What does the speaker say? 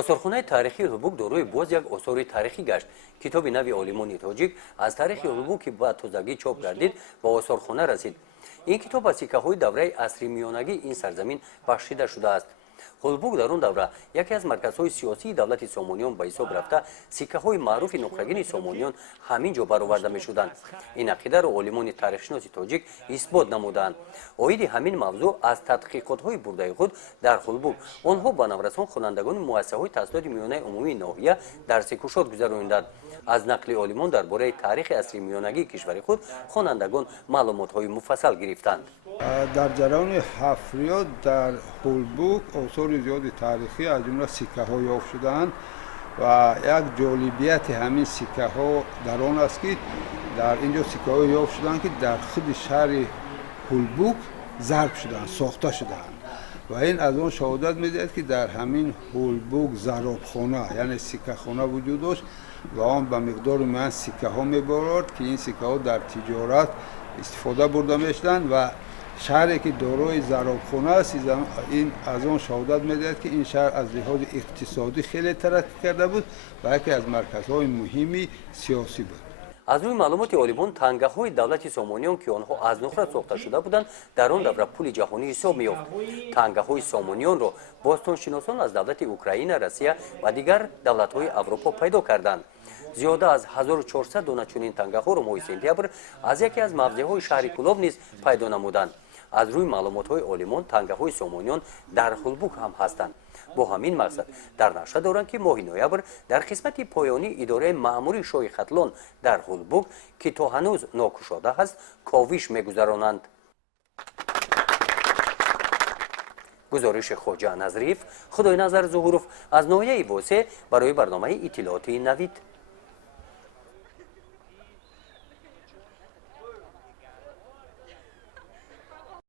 осорхонаи таърихи Хулбук дорои боз як осори таърихӣ гашт. Китоби нави олимони точик аз таърихи Хулбук ки ба тозагӣ чоп гардид ба осорхона расид. ин китоб аз Сиккахои давраи асри миёнагии ин сарзамин бахшида шудааст. Хулбук дар он давра яке аз марказҳои сиёсии давлати Сомониён ба ҳисоб рафта, Сиккахои маъруфи нухрагини Сомониён ҳамин ҷо бароварда мешуданд. ин ақидаро олимони таърихшиноси точик исбот намуданд. оиди ҳамин мавзӯъ аз тадқиқотҳои бурдаи худ дар Хулбук онҳо ба наврасон хонандагони муассисахои тахсилоти миёнаи умумии нохия дарси кушод гузаронинданд. аз нақли олимон дар бораи таърихи асри миёнагии кишвари худ хонандагон маълумотҳои муфассал гирифтанд. дар ҷараёни ҳафриёд дар Хулбук осори зиёди таърихӣ аз ҷумла сиккаҳо ёфт шуданд ва як ҷолибияти ҳамин сиккаҳо дар он аст ки дар ин ҷо сиккаҳо ёфт шуданд ки дар худи шаҳри Хулбук зарб шуданд, сохта шуданд ва ин аз он шаҳодат медиҳад ки дар ҳамин Хулбук заробхона яъне сиккахона вуҷуд дошт ва он ба миқдори муайян сиккаҳо мебарорд ки ин сиккаҳо дар тиҷорат истифода бурда мешуданд ва шаҳре ки дорои заробхона аст ин аз он шаҳодат медиҳад ки ин шаҳр аз лиҳози иқтисодӣ хеле тараққӣ карда буд ва яке аз марказҳои муҳими сиёсӣ буд. аз рӯи маълумоти олимон тангаҳои давлати Сомониён ки онҳо аз нухра сохта шуда буданд дар он давра пули ҷаҳонӣ ҳисоб меёфт. тангаҳои Сомониёнро бостоншиносон аз давлати Украина, Россия ва дигар давлатҳои Аврупо пайдо карданд. зиёда аз 1400 дона чунин тангаҳоро моҳи сентябр аз яке аз мавзеъҳои шаҳри Кӯлоб низ пайдо намуданд. аз рӯи маълумотҳои олимон тангаҳои Сомониён дар Хулбук ҳам ҳастанд. бо ҳамин мақсад дар наша доранд ки моҳи ноябр дар қисмати поёнии идораи маъмурии шоҳи хатлон дар Хулбук ки то ҳанӯз нокушода ҳаст ковиш мегузаронанд. гузориши хоҷа Назриф, Худойназар Зуҳуров аз ноҳияи Восеъ барои барномаи иттилооти Навид.